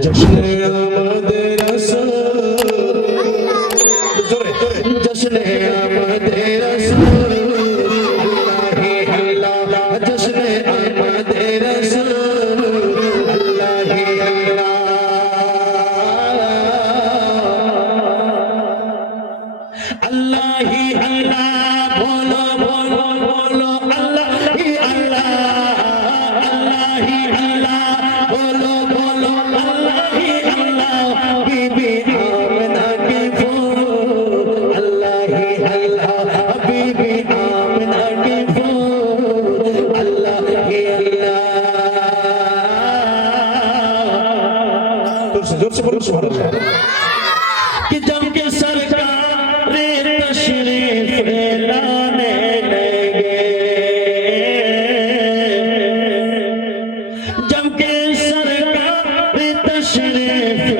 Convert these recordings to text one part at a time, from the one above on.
정신을 আছে জোরসে বলুন সুবহানাল্লাহ कि जब के सरकार तशरीफ लाने लगे जब के सरकार तशरीफ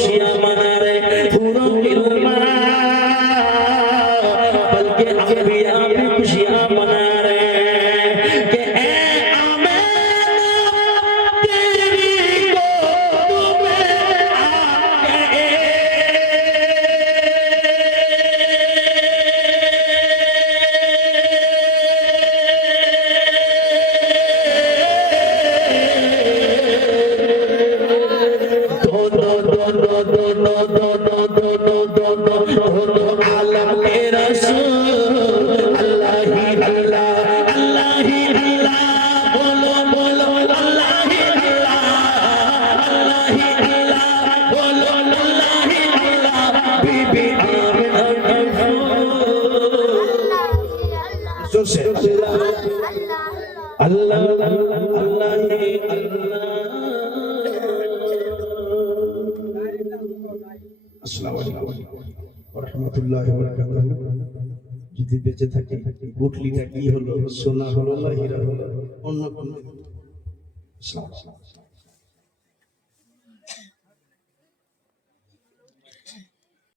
Yeah. আসসালামু আলাইকুম রহমতুল্লাহ যদি বেঁচে থাকি গুটলিটা কি হলো? সোনা হলো না হীরা হলো? অন্য কোনো